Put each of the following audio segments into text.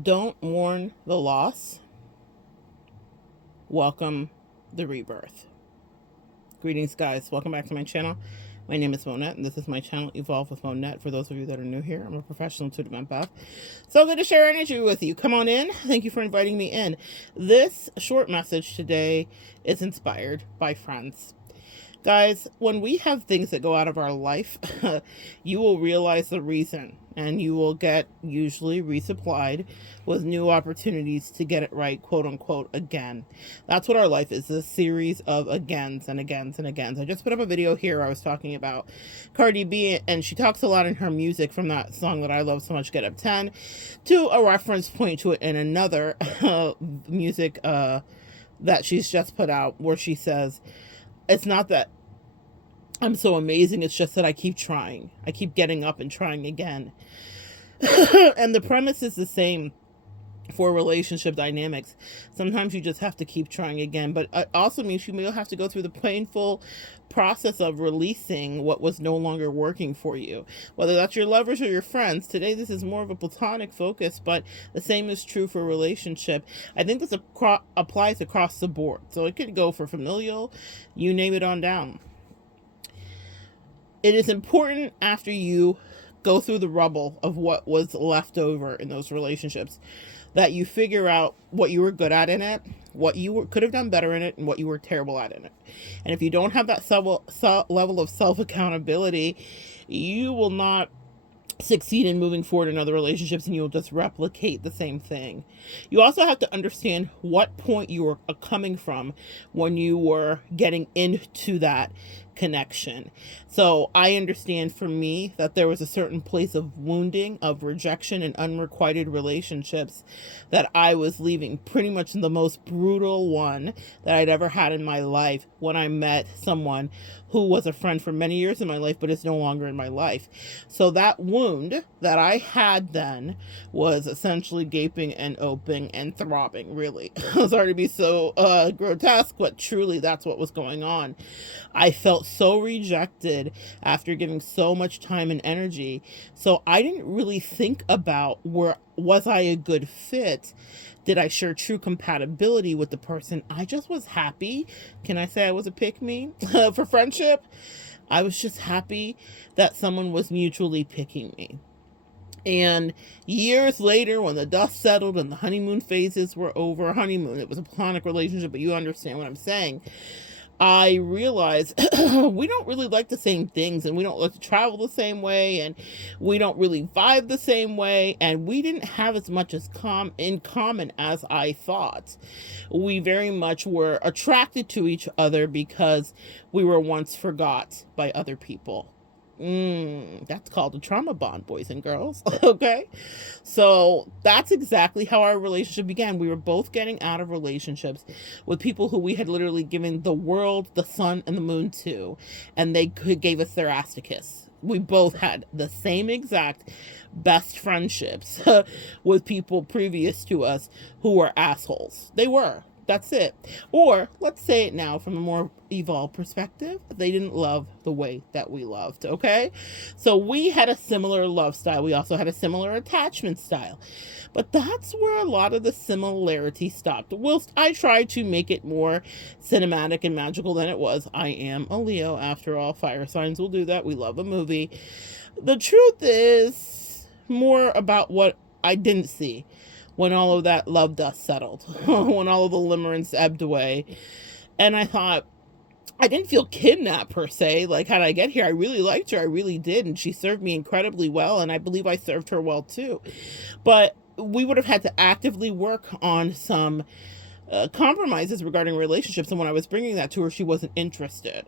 Don't mourn the loss. Welcome the rebirth. Greetings, guys. Welcome back to my channel. My name is Monette, and this is my channel, Evolve with Monette. For those of you that are new here, I'm a professional intuitive empath. So good to share energy with you. Come on in. Thank you for inviting me in. This short message today is inspired by friends. Guys, when we have things that go out of our life, you will realize the reason, and you will get usually resupplied with new opportunities to get it right, quote unquote, again. That's what our life is, a series of agains and agains and agains. I just put up a video here I was talking about Cardi B, and she talks a lot in her music from that song that I love so much, Get Up 10, to a reference point to it in another music that she's just put out, where she says, it's not that I'm so amazing, it's just that I keep trying. I keep getting up and trying again. And the premise is the same for relationship dynamics. Sometimes you just have to keep trying again, but it also means you may have to go through the painful process of releasing what was no longer working for you, whether that's your lovers or your friends. Today this is more of a platonic focus, but the same is true for relationship. I think this applies across the board, so it could go for familial, you name it on down. It is important, after you go through the rubble of what was left over in those relationships, that you figure out what you were good at in it, what you could have done better in it, and what you were terrible at in it. And if you don't have that level of self-accountability, you will not succeed in moving forward in other relationships, and you'll just replicate the same thing. You also have to understand what point you were coming from when you were getting into that connection. So I understand for me that there was a certain place of wounding, of rejection and unrequited relationships that I was leaving, pretty much the most brutal one that I'd ever had in my life, when I met someone who was a friend for many years in my life but is no longer in my life. So that wound that I had then was essentially gaping and open and throbbing, really. Sorry to be so grotesque, but truly that's what was going on. I felt so rejected after giving so much time and energy. So I didn't really think about, was I a good fit? Did I share true compatibility with the person? I just was happy. Can I say I was a pick-me for friendship? I was just happy that someone was mutually picking me. And years later, when the dust settled and the honeymoon phases were over, it was a platonic relationship, but you understand what I'm saying, I realized we don't really like the same things, and we don't like to travel the same way, and we don't really vibe the same way, and we didn't have as much in common as I thought. We very much were attracted to each other because we were once forgot by other people. That's called a trauma bond, boys and girls. Okay, so that's exactly how our relationship began. We were both getting out of relationships with people who we had literally given the world, the sun, and the moon to, and they gave us their ass to kiss. We both had the same exact best friendships with people previous to us who were assholes. They were. That's it. Or let's say it now from a more evolved perspective, they didn't love the way that we loved, okay? So we had a similar love style. We also had a similar attachment style. But that's where a lot of the similarity stopped. Whilst I tried to make it more cinematic and magical than it was. I am a Leo, after all. Fire signs will do that. We love a movie. The truth is more about what I didn't see when all of that love dust settled, when all of the limerence ebbed away. And I thought, I didn't feel kidnapped per se. Like, how did I get here? I really liked her. I really did. And she served me incredibly well. And I believe I served her well too. But we would have had to actively work on some compromises regarding relationships. And when I was bringing that to her, she wasn't interested.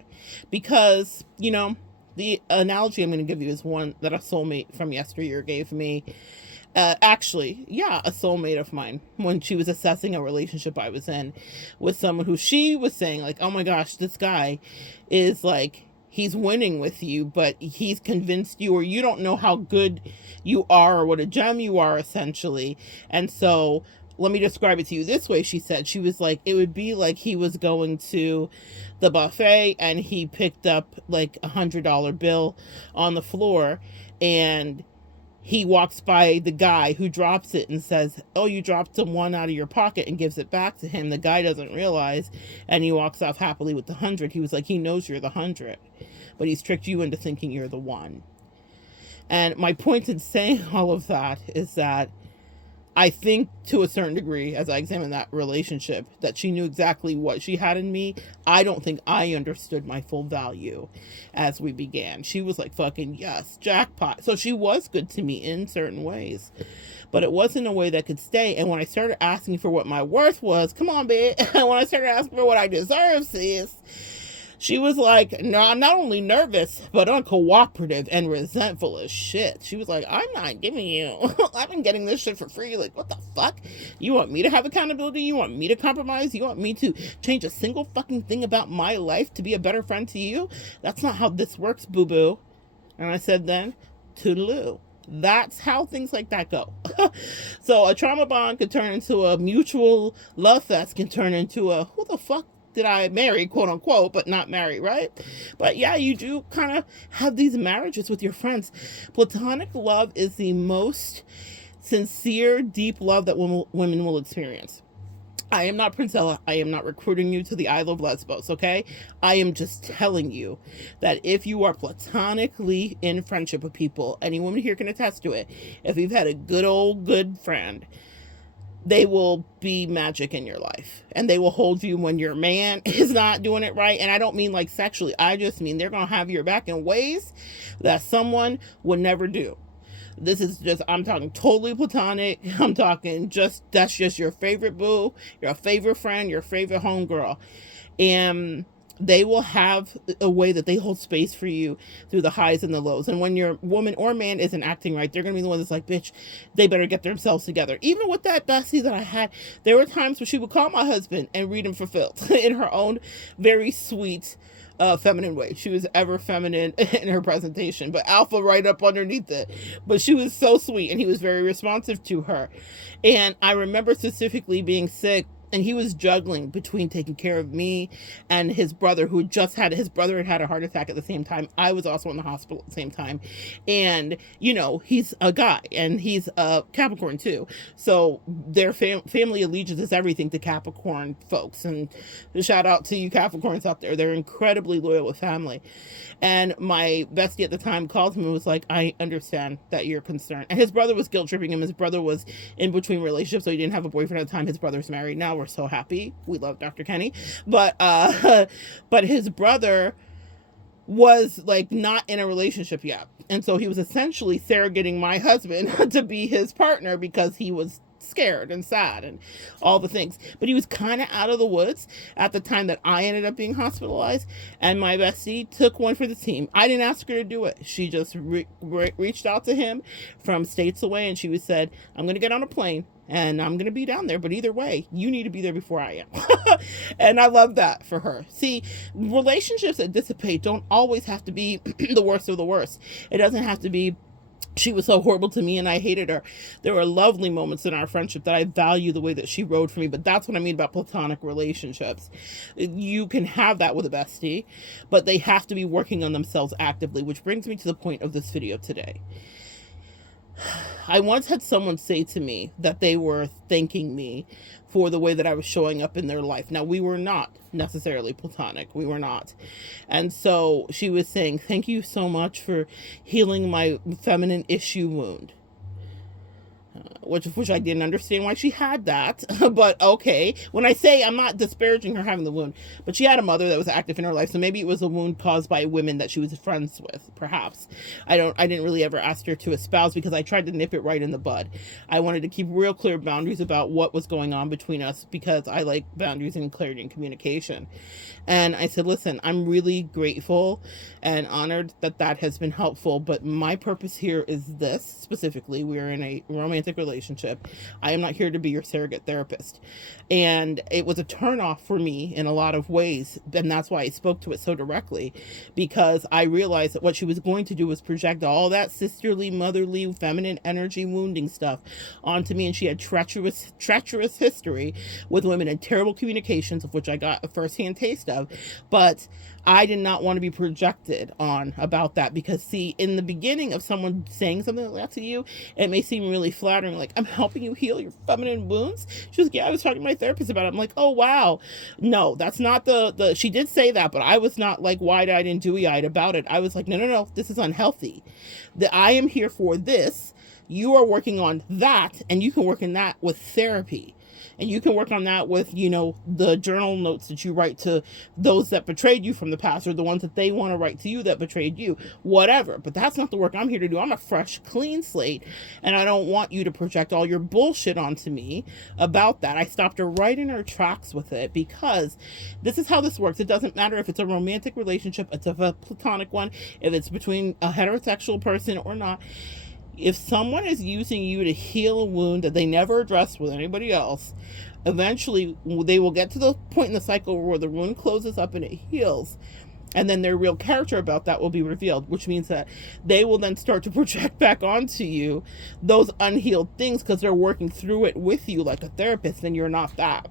Because, you know, the analogy I'm going to give you is one that a soulmate from yesteryear gave me. A soulmate of mine, when she was assessing a relationship I was in with someone who she was saying, like, oh my gosh, this guy is like, he's winning with you, but he's convinced you, or you don't know how good you are or what a gem you are, essentially. And so let me describe it to you this way. She said, she was like, it would be like he was going to the buffet and he picked up like $100 bill on the floor, and he walks by the guy who drops it and says, oh, you dropped the one out of your pocket, and gives it back to him. The guy doesn't realize, and he walks off happily with the 100. He was like, he knows you're the 100, but he's tricked you into thinking you're the one. And my point in saying all of that is that I think to a certain degree, as I examine that relationship, that she knew exactly what she had in me. I don't think I understood my full value as we began. She was like, fucking yes, jackpot. So she was good to me in certain ways, but it wasn't a way that could stay. And when I started asking for what my worth was, come on, bitch. When I started asking for what I deserve, sis, she was like, no, I'm not only nervous, but uncooperative and resentful as shit. She was like, I'm not giving you. I've been getting this shit for free. Like, what the fuck? You want me to have accountability? You want me to compromise? You want me to change a single fucking thing about my life to be a better friend to you? That's not how this works, boo-boo. And I said then, toodaloo. That's how things like that go. So a trauma bond could turn into a mutual love fest, can turn into a, who the fuck did I marry, quote unquote, but not marry, right? But yeah, you do kind of have these marriages with your friends. Platonic love is the most sincere, deep love that women will experience. I am not Princella. I am not recruiting you to the Isle of Lesbos, okay? I am just telling you that if you are platonically in friendship with people, any woman here can attest to it, if you've had a good friend, they will be magic in your life, and they will hold you when your man is not doing it right. And I don't mean like sexually. I just mean they're going to have your back in ways that someone would never do. This is just, I'm talking totally platonic. I'm talking just, that's just your favorite boo, your favorite friend, your favorite homegirl. And they will have a way that they hold space for you through the highs and the lows. And when your woman or man isn't acting right, they're going to be the one that's like, bitch, they better get themselves together. Even with that bestie that I had, there were times where she would call my husband and read him for filth in her own very sweet, feminine way. She was ever feminine in her presentation, but alpha right up underneath it. But she was so sweet, and he was very responsive to her. And I remember specifically being sick, and he was juggling between taking care of me and his brother, who just had, his brother had a heart attack at the same time. I was also in the hospital at the same time. And, you know, he's a guy, and he's a Capricorn too. So their family allegiance is everything to Capricorn folks. And shout out to you Capricorns out there. They're incredibly loyal with family. And my bestie at the time called him and was like, I understand that you're concerned. And his brother was guilt tripping him. His brother was in between relationships, so he didn't have a boyfriend at the time. His brother's married now. We're so happy. We love Dr. Kenny. But his brother was like not in a relationship yet. And so he was essentially surrogating my husband to be his partner because he was scared and sad and all the things. But he was kind of out of the woods at the time that I ended up being hospitalized, and my bestie took one for the team. I didn't ask her to do it. She just reached out to him from states away, and she said, I'm going to get on a plane and I'm going to be down there, but either way, you need to be there before I am. And I love that for her. See, relationships that dissipate don't always have to be the worst of the worst. It doesn't have to be, she was so horrible to me and I hated her. There were lovely moments in our friendship that I value the way that she rode for me, but that's what I mean about platonic relationships. You can have that with a bestie, but they have to be working on themselves actively, which brings me to the point of this video today. I once had someone say to me that they were thanking me for the way that I was showing up in their life. Now, we were not necessarily platonic. We were not. And so she was saying, thank you so much for healing my feminine issue wound. Which I didn't understand why she had that, but okay. When I say, I'm not disparaging her having the wound, but she had a mother that was active in her life, so maybe it was a wound caused by women that she was friends with, perhaps. I didn't really ever ask her to espouse because I tried to nip it right in the bud. I wanted to keep real clear boundaries about what was going on between us because I like boundaries and clarity and communication. And I said, listen, I'm really grateful and honored that that has been helpful, but my purpose here is this specifically. We're in a romantic relationship. relationship. I am not here to be your surrogate therapist. And it was a turnoff for me in a lot of ways. And that's why I spoke to it so directly, because I realized that what she was going to do was project all that sisterly, motherly, feminine energy wounding stuff onto me. And she had treacherous history with women and terrible communications, of which I got a firsthand taste of. But I did not want to be projected on about that, because see, in the beginning of someone saying something like that to you, it may seem really flattering, like, I'm helping you heal your feminine wounds. She was, yeah, I was talking to my therapist about it. I'm like, oh wow. No, that's not the she did say that, but I was not like wide-eyed and dewy-eyed about it. I was like, no, this is unhealthy. That I am here for this. You are working on that, and you can work in that with therapy. And you can work on that with, the journal notes that you write to those that betrayed you from the past, or the ones that they want to write to you that betrayed you, whatever. But that's not the work I'm here to do. I'm a fresh, clean slate, and I don't want you to project all your bullshit onto me about that. I stopped her right in her tracks with it, because this is how this works. It doesn't matter if it's a romantic relationship, it's a platonic one, if it's between a heterosexual person or not. If someone is using you to heal a wound that they never addressed with anybody else, eventually they will get to the point in the cycle where the wound closes up and it heals. And then their real character about that will be revealed, which means that they will then start to project back onto you those unhealed things, because they're working through it with you like a therapist, and you're not that.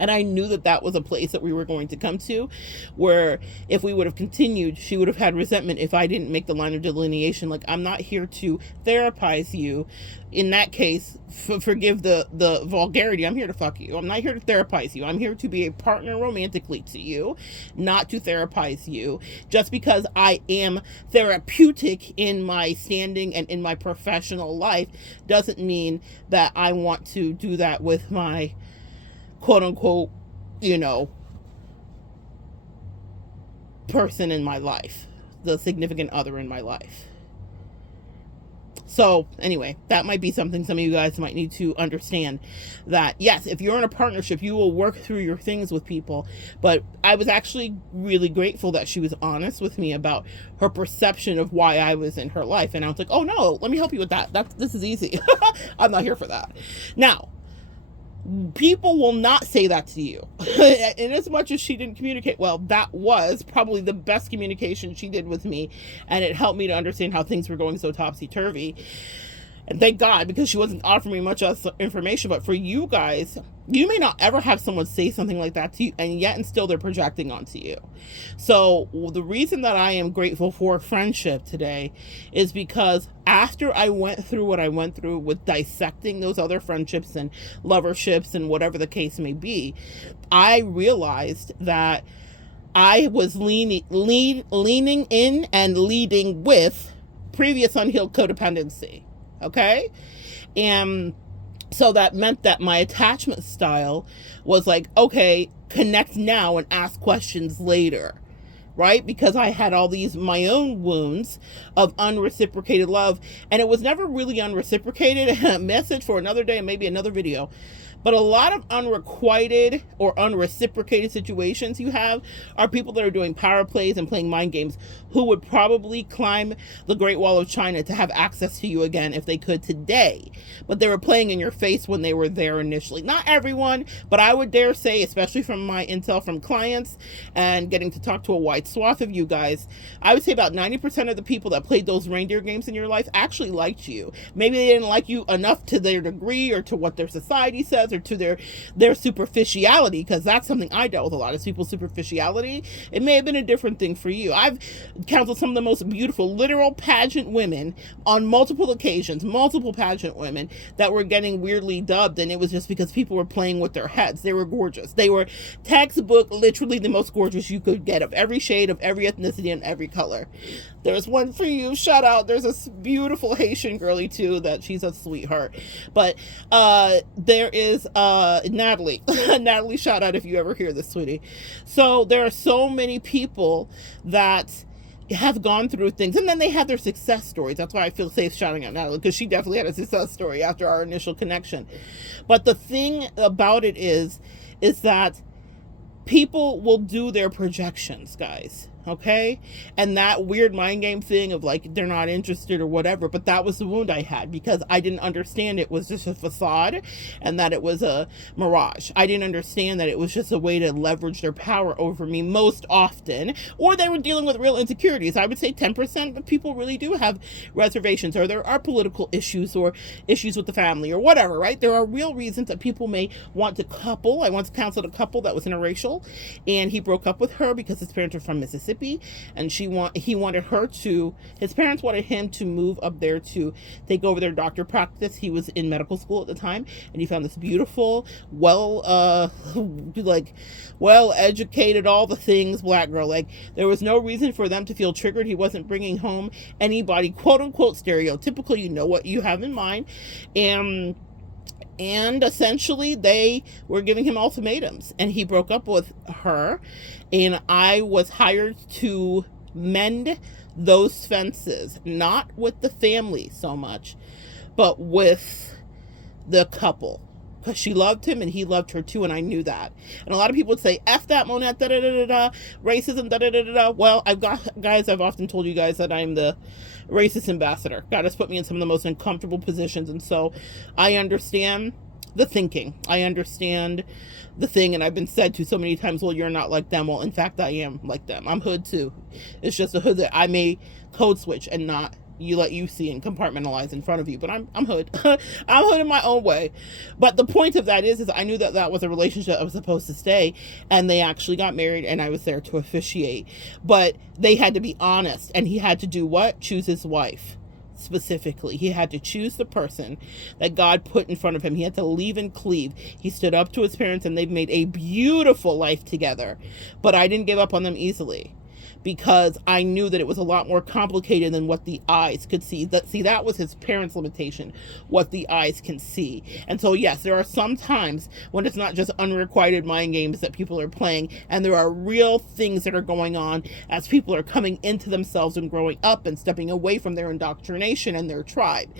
And I knew that that was a place that we were going to come to, where if we would have continued, she would have had resentment if I didn't make the line of delineation. Like, I'm not here to therapize you. In that case, forgive the vulgarity, I'm here to fuck you. I'm not here to therapize you. I'm here to be a partner romantically to you, not to therapize you. Just because I am therapeutic in my standing and in my professional life doesn't mean that I want to do that with my quote unquote, person in my life, the significant other in my life. So anyway, that might be something some of you guys might need to understand, that yes, if you're in a partnership, you will work through your things with people. But I was actually really grateful that she was honest with me about her perception of why I was in her life. And I was like, oh no, let me help you with that. This is easy. I'm not here for that. Now, people will not say that to you. In as much as she didn't communicate well, that was probably the best communication she did with me, and it helped me to understand how things were going so topsy-turvy. And thank God, because she wasn't offering me much else information. But for you guys, you may not ever have someone say something like that to you, and yet and still they're projecting onto you. So the reason that I am grateful for friendship today is because after I went through what I went through with dissecting those other friendships and loverships and whatever the case may be, I realized that I was leaning in and leading with previous unhealed codependency. Okay? And so that meant that my attachment style was like, okay, connect now and ask questions later, right? Because I had all these my own wounds of unreciprocated love, and it was never really unreciprocated. A message for another day and maybe another video. But a lot of unrequited or unreciprocated situations you have are people that are doing power plays and playing mind games, who would probably climb the Great Wall of China to have access to you again if they could today. But they were playing in your face when they were there initially. Not everyone, but I would dare say, especially from my intel from clients and getting to talk to a wide swath of you guys, I would say about 90% of the people that played those reindeer games in your life actually liked you. Maybe they didn't like you enough to their degree or to what their society says, or to their superficiality, because that's something I dealt with a lot, is people's superficiality. It may have been a different thing for you. I've counseled some of the most beautiful, literal pageant women on multiple occasions, multiple pageant women that were getting weirdly dubbed, and it was just because people were playing with their heads. They were gorgeous. They were textbook, literally the most gorgeous you could get, of every shade, of every ethnicity, and every color. There's one for you. Shout out. There's a beautiful Haitian girly too, that she's a sweetheart. But there is Natalie. Natalie, shout out if you ever hear this, sweetie. So there are so many people that have gone through things, and then they have their success stories. That's why I feel safe shouting out Natalie, because she definitely had a success story after our initial connection. But the thing about it is that people will do their projections, guys. Okay. And that weird mind game thing of like, they're not interested or whatever, but that was the wound I had because I didn't understand it was just a facade and that it was a mirage. I didn't understand that it was just a way to leverage their power over me most often, or they were dealing with real insecurities. I would say 10% of people really do have reservations, or there are political issues or issues with the family or whatever, right? There are real reasons that people may want to couple. I once counseled a couple that was interracial, and he broke up with her because his parents are from Mississippi, and he wanted her to, his parents wanted him to move up there to take over their doctor practice. He was in medical school at the time, and he found this beautiful, well educated, all the things black girl. Like, there was no reason for them to feel triggered. He wasn't bringing home anybody quote unquote stereotypical. You know what you have in mind. And essentially they were giving him ultimatums, and he broke up with her, and I was hired to mend those fences, not with the family so much, but with the couple, because she loved him and he loved her too, and I knew that. And a lot of people would say, F that, Monette, da da da da da, racism, da da da da da. Well, I've often told you guys that I'm the racist ambassador. God has put me in some of the most uncomfortable positions, and so I understand the thinking. I understand the thing, and I've been said to so many times, well, you're not like them. Well, in fact, I am like them. I'm hood too. It's just a hood that I may code switch and not let you see and compartmentalize in front of you, but I'm hood. I'm hood in my own way. But the point of that is I knew that that was a relationship I was supposed to stay, and they actually got married, and I was there to officiate. But they had to be honest, and he had to do what? Choose his wife. Specifically, he had to choose the person that God put in front of him. He had to leave and cleave. He stood up to his parents, and they've made a beautiful life together. But I didn't give up on them easily, because I knew that it was a lot more complicated than what the eyes could see. That was his parents' limitation, what the eyes can see. And so, yes, there are some times when it's not just unrequited mind games that people are playing, and there are real things that are going on as people are coming into themselves and growing up and stepping away from their indoctrination and their tribe.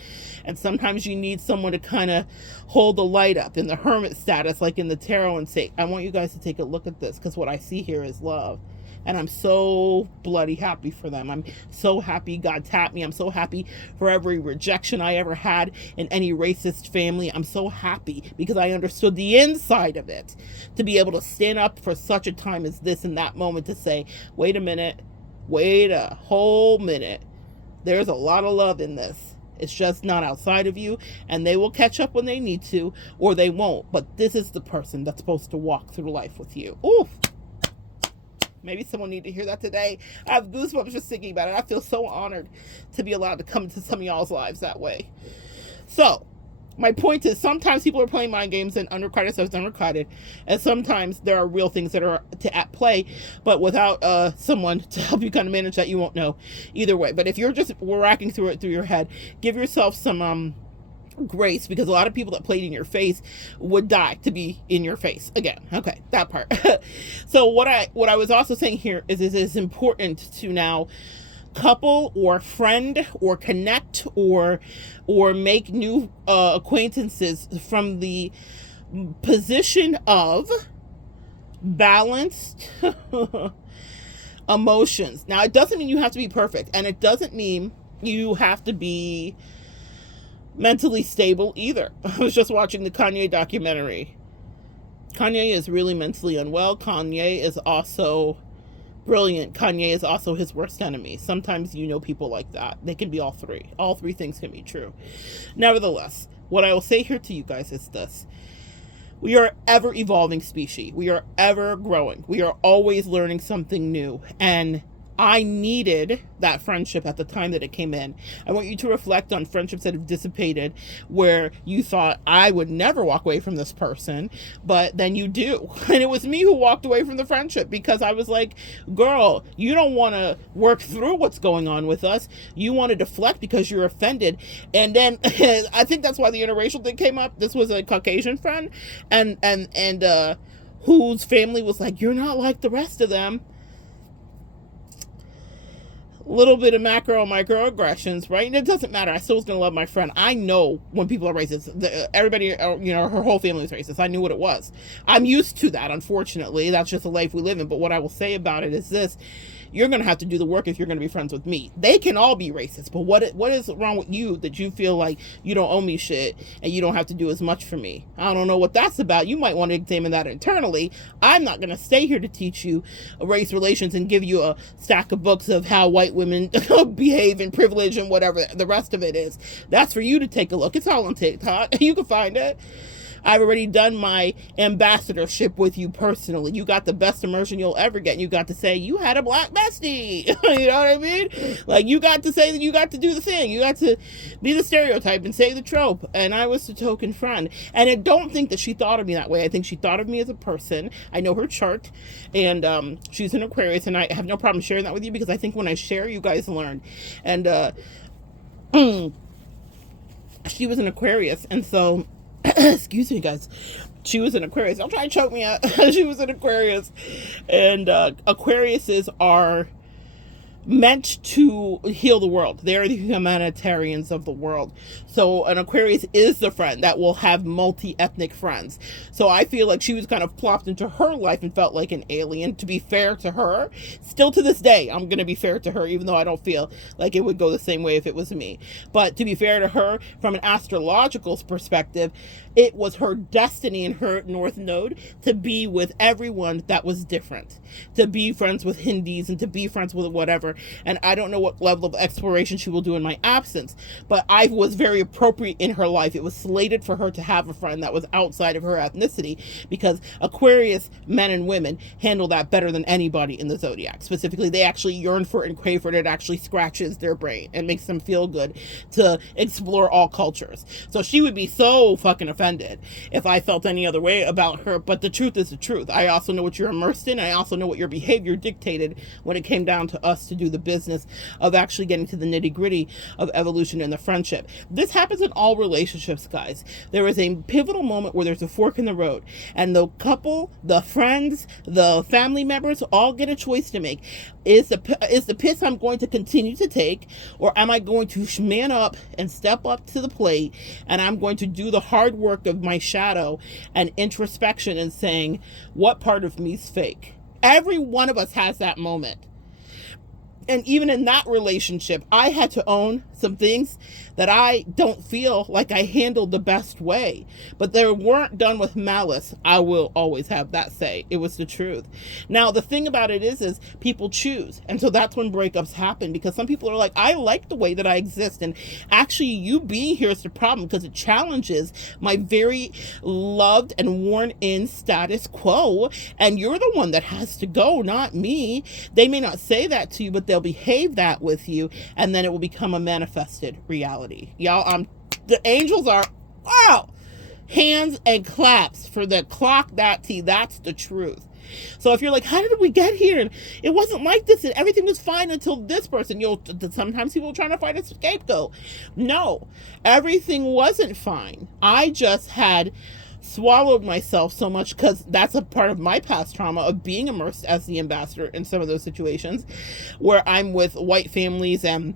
And sometimes you need someone to kind of hold the light up in the hermit status, like in the tarot, and say, I want you guys to take a look at this, because what I see here is love. And I'm so bloody happy for them. I'm so happy God tapped me. I'm so happy for every rejection I ever had in any racist family. I'm so happy because I understood the inside of it, to be able to stand up for such a time as this, in that moment, to say, wait a minute, wait a whole minute. There's a lot of love in this. It's just not outside of you, and they will catch up when they need to, or they won't. But this is the person that's supposed to walk through life with you. Ooh. Maybe someone need to hear that today. I have goosebumps just thinking about it. I feel so honored to be allowed to come into some of y'all's lives that way. So, my point is, sometimes people are playing mind games and unrequited stuff is unrequited, and sometimes there are real things that are at play, but without someone to help you kind of manage that, you won't know either way. But if you're just racking through it through your head, give yourself some grace, because a lot of people that played in your face would die to be in your face again. Okay, that part. So what I was also saying here is it is important to now couple or friend or connect or make new acquaintances from the position of balanced emotions. Now, it doesn't mean you have to be perfect, and it doesn't mean you have to be mentally stable either. I was just watching the Kanye documentary. Kanye is really mentally unwell. Kanye is also brilliant. Kanye is also his worst enemy. Sometimes you know people like that. They can be all three. All three things can be true. Nevertheless, what I will say here to you guys is this. We are ever evolving species. We are ever growing. We are always learning something new. And I needed that friendship at the time that it came in. I want you to reflect on friendships that have dissipated, where you thought, I would never walk away from this person, but then you do. And it was me who walked away from the friendship, because I was like, girl, you don't want to work through what's going on with us. You want to deflect because you're offended. And then I think that's why the interracial thing came up. This was a Caucasian friend, and whose family was like, you're not like the rest of them. Little bit of macro and microaggressions, right? And it doesn't matter. I still was gonna love my friend. I know when people are racist. Everybody, her whole family is racist. I knew what it was. I'm used to that. Unfortunately, that's just the life we live in. But what I will say about it is this: you're going to have to do the work if you're going to be friends with me. They can all be racist, but what is wrong with you that you feel like you don't owe me shit and you don't have to do as much for me? I don't know what that's about. You might want to examine that internally. I'm not going to stay here to teach you race relations and give you a stack of books of how white women behave and privilege and whatever the rest of it is. That's for you to take a look. It's all on TikTok. You can find it. I've already done my ambassadorship with you personally. You got the best immersion you'll ever get. You got to say you had a black bestie. You know what I mean? Like, you got to say that you got to do the thing. You got to be the stereotype and say the trope. And I was the token friend. And I don't think that she thought of me that way. I think she thought of me as a person. I know her chart. And she's an Aquarius. And I have no problem sharing that with you, because I think when I share, you guys learn. And she was an Aquarius. And so... excuse me, guys. She was an Aquarius. Don't try to choke me out. She was an Aquarius. And Aquariuses are meant to heal the world. They are the humanitarians of the world. So an Aquarius is the friend that will have multi-ethnic friends. So I feel like she was kind of plopped into her life and felt like an alien. To be fair to her, still to this day, I'm going to be fair to her, even though I don't feel like it would go the same way if it was me. But to be fair to her, from an astrological perspective, it was her destiny in her North Node to be with everyone that was different, to be friends with Hindis and to be friends with whatever. And I don't know what level of exploration she will do in my absence, but I was very appropriate in her life. It was slated for her to have a friend that was outside of her ethnicity, because Aquarius men and women handle that better than anybody in the zodiac. Specifically, they actually yearn for it and crave for it. It actually scratches their brain and makes them feel good to explore all cultures. So she would be so fucking offended if I felt any other way about her. But the truth is the truth. I also know what you're immersed in. I also know what your behavior dictated when it came down to us to do the business of actually getting to the nitty-gritty of evolution and the friendship. This happens in all relationships, guys. There is a pivotal moment where there's a fork in the road, and the couple, the friends, the family members all get a choice to make. Is the piss I'm going to continue to take, or am I going to man up and step up to the plate, and I'm going to do the hard work of my shadow and introspection and saying, what part of me is fake? Every one of us has that moment. And even in that relationship, I had to own some things that I don't feel like I handled the best way. But they weren't done with malice. I will always have that say. It was the truth. Now, the thing about it is people choose. And so that's when breakups happen, because some people are like, I like the way that I exist. And actually, you being here is the problem, because it challenges my very loved and worn in status quo. And you're the one that has to go, not me. They may not say that to you, but they'll behave that with you, and then it will become a manifested reality. Y'all, the angels are, wow, hands and claps for the clock that tea. That's the truth. So if you're like, how did we get here? And it wasn't like this, and everything was fine until this person. Sometimes people are trying to find a scapegoat. No, everything wasn't fine. I just had swallowed myself so much, because that's a part of my past trauma of being immersed as the ambassador in some of those situations where I'm with white families, and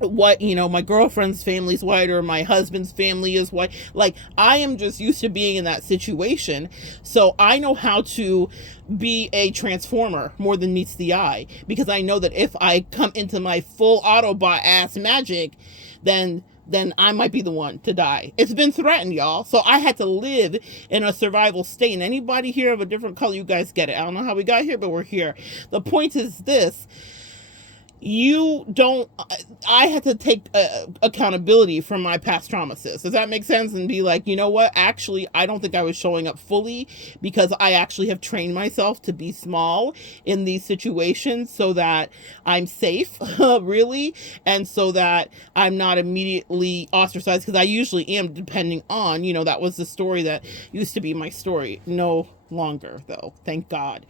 my girlfriend's family's white, or my husband's family is white. Like, I am just used to being in that situation. So I know how to be a transformer more than meets the eye, because I know that if I come into my full Autobot ass magic, then I might be the one to die. It's been threatened, y'all. So I had to live in a survival state. And anybody here of a different color, you guys get it. I don't know how we got here, but we're here. The point is this. I had to take accountability for my past trauma, sis. Does that make sense? And be like, you know what? Actually, I don't think I was showing up fully, because I actually have trained myself to be small in these situations so that I'm safe, really, and so that I'm not immediately ostracized, because I usually am, depending on, that was the story that used to be my story. No longer, though. Thank God.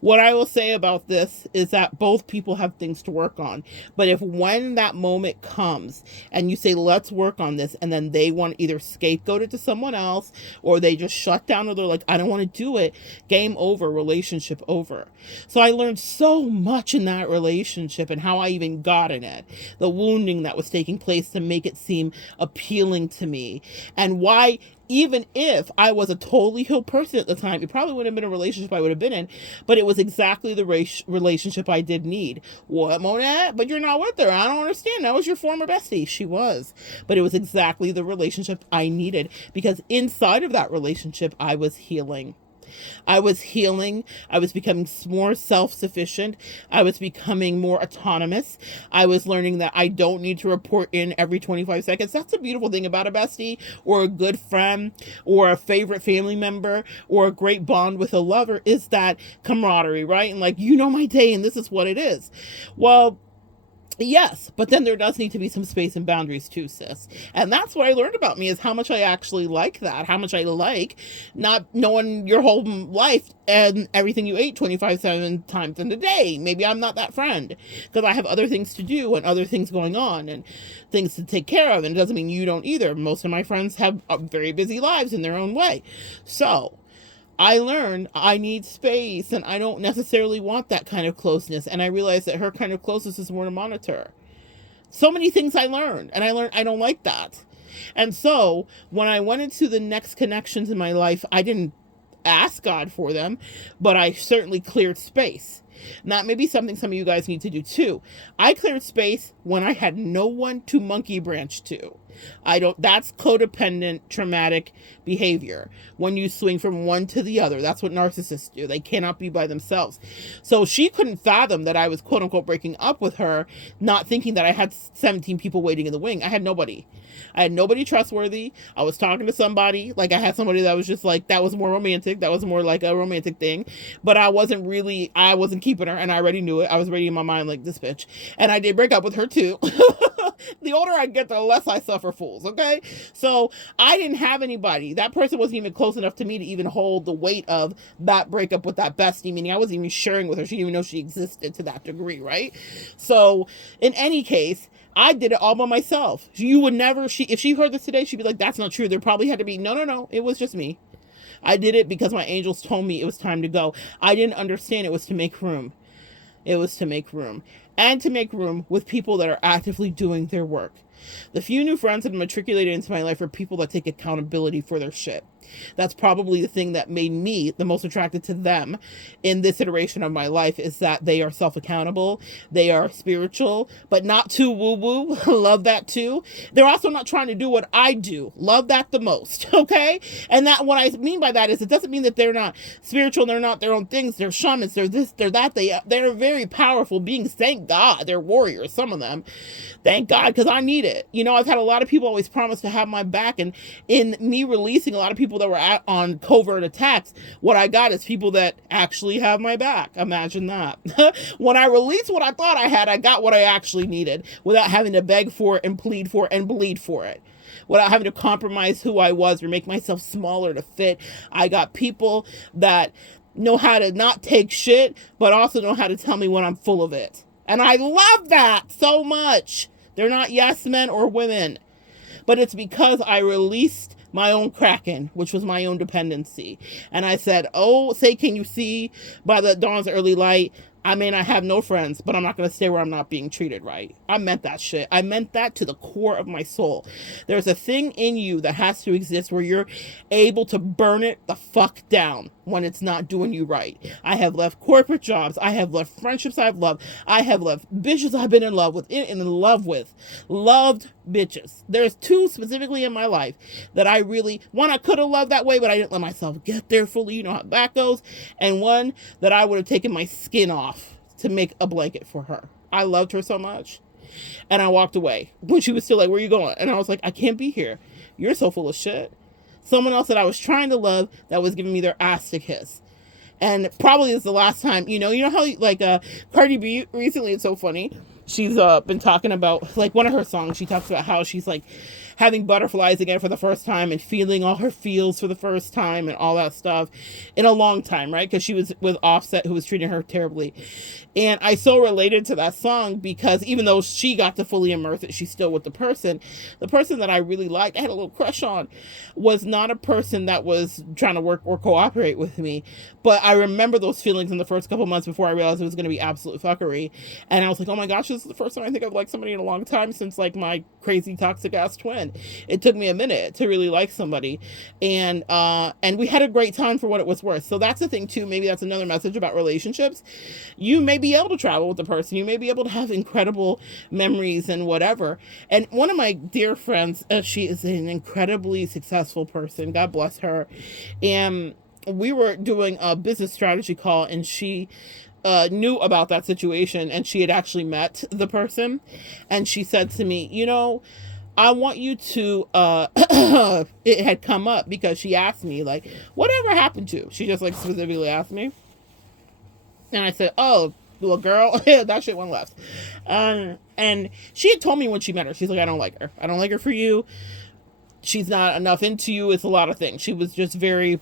What I will say about this is that both people have things to work on. But if when that moment comes and you say, let's work on this, and then they want to either scapegoat it to someone else, or they just shut down, or they're like, I don't want to do it, game over, relationship over. So I learned so much in that relationship, and how I even got in it, the wounding that was taking place to make it seem appealing to me, and why even if I was a totally healed person at the time, it probably wouldn't have been a relationship I would have been in, but it was exactly the relationship I did need. What, Monette? But you're not with her. I don't understand. That was your former bestie. She was. But it was exactly the relationship I needed, because inside of that relationship, I was healing. I was healing. I was becoming more self-sufficient. I was becoming more autonomous. I was learning that I don't need to report in every 25 seconds. That's a beautiful thing about a bestie or a good friend or a favorite family member or a great bond with a lover, is that camaraderie, right? And like, you know my day and this is what it is. Well, yes, but then there does need to be some space and boundaries too, sis. And that's what I learned about me, is how much I actually like that. How much I like not knowing your whole life and everything you ate 25/7 times in a day. Maybe I'm not that friend because I have other things to do and other things going on and things to take care of. And it doesn't mean you don't either. Most of my friends have very busy lives in their own way. So I learned I need space, and I don't necessarily want that kind of closeness. And I realized that her kind of closeness is more to monitor. So many things I learned, and I learned I don't like that. And so when I went into the next connections in my life, I didn't ask God for them, but I certainly cleared space. And that may be something some of you guys need to do too. I cleared space when I had no one to monkey branch to. That's codependent, traumatic behavior. When you swing from one to the other, that's what narcissists do. They cannot be by themselves. So she couldn't fathom that I was quote unquote breaking up with her, not thinking that I had 17 people waiting in the wing. I had nobody. I had nobody trustworthy. I was talking to somebody. Like, I had somebody that was just like, that was more romantic. That was more like a romantic thing. But I wasn't keeping her, and I already knew it. I was ready in my mind like, this bitch. And I did break up with her too. The older I get, the less I suffer fools, okay? So I didn't have anybody. That person wasn't even close enough to me to even hold the weight of that breakup with that bestie, meaning I wasn't even sharing with her. She didn't even know she existed to that degree, right? So in any case, I did it all by myself. You would never, if she heard this today, she'd be like, that's not true. There probably had to be, no, it was just me. I did it because my angels told me it was time to go. I didn't understand it was to make room. It was to make room. And to make room with people that are actively doing their work. The few new friends that matriculated into my life are people that take accountability for their shit. That's probably the thing that made me the most attracted to them in this iteration of my life, is that they are self-accountable, they are spiritual, but not too woo-woo. Love that too. They're also not trying to do what I do. Love that the most, okay? And that, what I mean by that is, it doesn't mean that they're not spiritual, they're not their own things, they're shamans, they're this, they're that, they're very powerful beings, thank God. They're warriors, some of them. Thank God, because I need it. You know, I've had a lot of people always promise to have my back, and in me releasing a lot of people that were on covert attacks, what I got is people that actually have my back. Imagine that. When I released what I thought I had, I got what I actually needed without having to beg for it and plead for it and bleed for it. Without having to compromise who I was or make myself smaller to fit. I got people that know how to not take shit, but also know how to tell me when I'm full of it. And I love that so much. They're not yes men or women, but it's because I released my own Kraken, which was my own dependency. And I said, oh, say, can you see by the dawn's early light, I may not have no friends, but I'm not going to stay where I'm not being treated right. I meant that shit. I meant that to the core of my soul. There's a thing in you that has to exist where you're able to burn it the fuck down when it's not doing you right. I have left corporate jobs. I have left friendships I've loved. I have left bitches I've been in love with. Loved bitches. There's two specifically in my life that I really, one I could have loved that way, but I didn't let myself get there fully. You know how that goes. And one that I would have taken my skin off to make a blanket for her. I loved her so much. And I walked away when she was still like, where are you going? And I was like, I can't be here. You're so full of shit. Someone else that I was trying to love that was giving me their ass to kiss. And probably is the last time, you know how like Cardi B recently, it's so funny. She's been talking about, like, one of her songs, she talks about how she's like having butterflies again for the first time and feeling all her feels for the first time and all that stuff in a long time, right? Because she was with Offset, who was treating her terribly. And I so related to that song because even though she got to fully immerse it, she's still with the person that I really liked, I had a little crush on, was not a person that was trying to work or cooperate with me. But I remember those feelings in the first couple months before I realized it was going to be absolute fuckery. And I was like, oh my gosh, this is the first time I think I've liked somebody in a long time since like my crazy toxic ass twin. again. It took me a minute to really like somebody, and we had a great time for what it was worth. So that's the thing too. Maybe that's another message about relationships. You may be able to travel with the person. You may be able to have incredible memories and whatever. And one of my dear friends, she is an incredibly successful person. God bless her. And we were doing a business strategy call, and she knew about that situation, and she had actually met the person, and she said to me, you know, I want you to, it had come up because she asked me, like, whatever happened to? She just, like, specifically asked me. And I said, oh, well, girl, that shit went left. And she had told me when she met her, she's like, I don't like her. I don't like her for you. She's not enough into you. It's a lot of things. She was just very...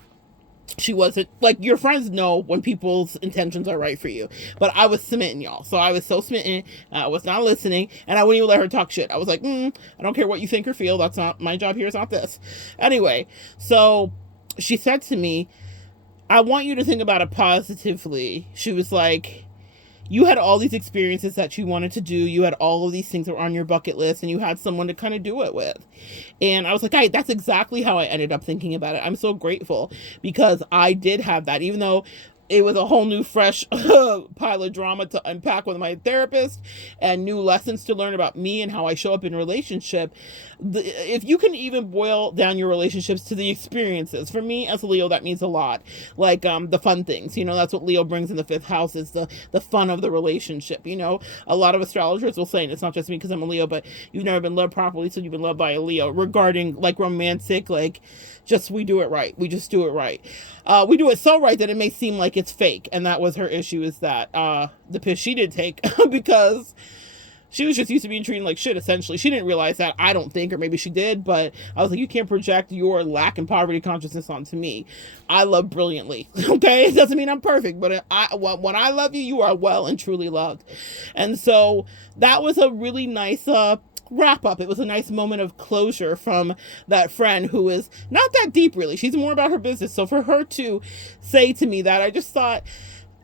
She wasn't, like, your friends know when people's intentions are right for you. But I was smitten, y'all. So I was so smitten. I was not listening. And I wouldn't even let her talk shit. I was like, I don't care what you think or feel. That's not, my job here is not this. Anyway, so she said to me, I want you to think about it positively. She was like, you had all these experiences that you wanted to do. You had all of these things that were on your bucket list, and you had someone to kind of do it with. And I was like, that's exactly how I ended up thinking about it. I'm so grateful because I did have that, even though it was a whole new, fresh pile of drama to unpack with my therapist and new lessons to learn about me and how I show up in relationship. If you can even boil down your relationships to the experiences, for me as a Leo, that means a lot. Like the fun things, you know, that's what Leo brings in the 5th house, is the fun of the relationship. You know, a lot of astrologers will say, and it's not just me because I'm a Leo, but you've never been loved properly, so you've been loved by a Leo, regarding like romantic, like just, we do it right. We just do it right. We do it so right that it may seem like it's fake. And that was her issue, is that the piss she did take because she was just used to being treated like shit, essentially. She didn't realize that, I don't think, or maybe she did, but I was like, you can't project your lack in poverty consciousness onto me. I love brilliantly, okay? It doesn't mean I'm perfect, but when I love you, you are well and truly loved. And so that was a really nice wrap up. It was a nice moment of closure from that friend who is not that deep, really. She's more about her business. So for her to say to me that, I just thought,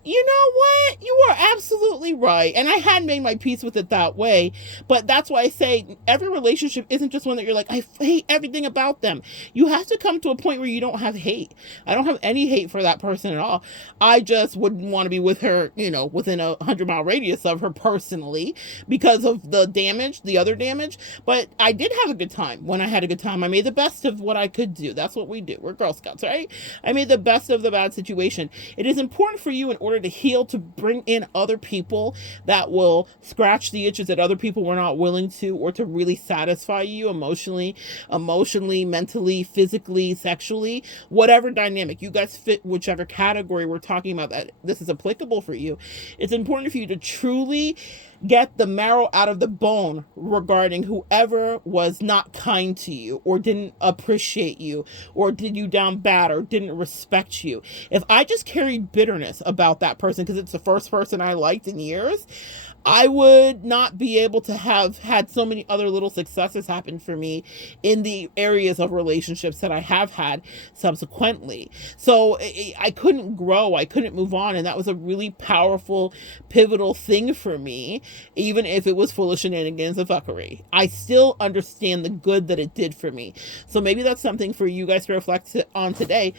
you know what? You are absolutely right. And I had made my peace with it that way. But that's why I say every relationship isn't just one that you're like, I hate everything about them. You have to come to a point where you don't have hate. I don't have any hate for that person at all. I just wouldn't want to be with her, you know, within a 100-mile radius of her personally because of the damage, the other damage. But I did have a good time. When I had a good time, I made the best of what I could do. That's what we do. We're Girl Scouts, right? I made the best of the bad situation. It is important for you, in order to heal, to bring in other people that will scratch the itches that other people were not willing to, or to really satisfy you emotionally, mentally, physically, sexually, whatever dynamic. You guys fit whichever category we're talking about that this is applicable for you. It's important for you to truly get the marrow out of the bone regarding whoever was not kind to you, or didn't appreciate you, or did you down bad, or didn't respect you. If I just carried bitterness about that person because it's the first person I liked in years, I would not be able to have had so many other little successes happen for me in the areas of relationships that I have had subsequently. So I couldn't grow, I couldn't move on. And that was a really powerful, pivotal thing for me, even if it was full of shenanigans and fuckery. I still understand the good that it did for me. So maybe that's something for you guys to reflect on today.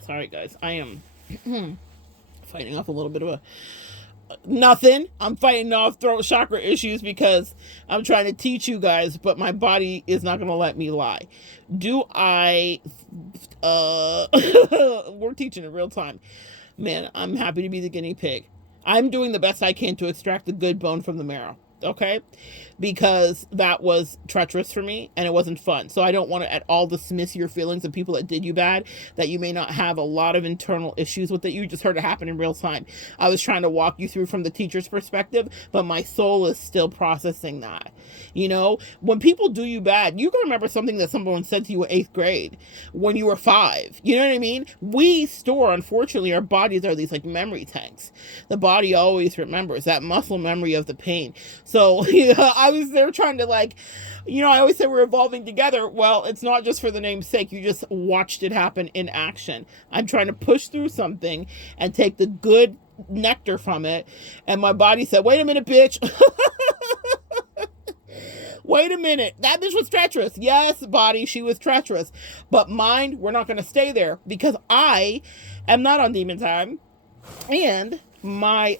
Sorry, guys. I am fighting off a little bit of nothing. I'm fighting off throat chakra issues because I'm trying to teach you guys, but my body is not going to let me lie. We're teaching in real time. Man, I'm happy to be the guinea pig. I'm doing the best I can to extract the good bone from the marrow. Okay, because that was treacherous for me and it wasn't fun. So I don't want to at all dismiss your feelings of people that did you bad, that you may not have a lot of internal issues with, that you just heard it happen in real time. I was trying to walk you through from the teacher's perspective, but my soul is still processing that. You know, when people do you bad, you can remember something that someone said to you in 8th grade when you were 5. You know what I mean? We store, unfortunately, our bodies are these like memory tanks. The body always remembers that muscle memory of the pain. So I was there trying to, like, you know, I always say we're evolving together. Well, it's not just for the name's sake. You just watched it happen in action. I'm trying to push through something and take the good nectar from it. And my body said, wait a minute, bitch. Wait a minute. That bitch was treacherous. Yes, body, she was treacherous. But mind, we're not going to stay there because I am not on demon time. And my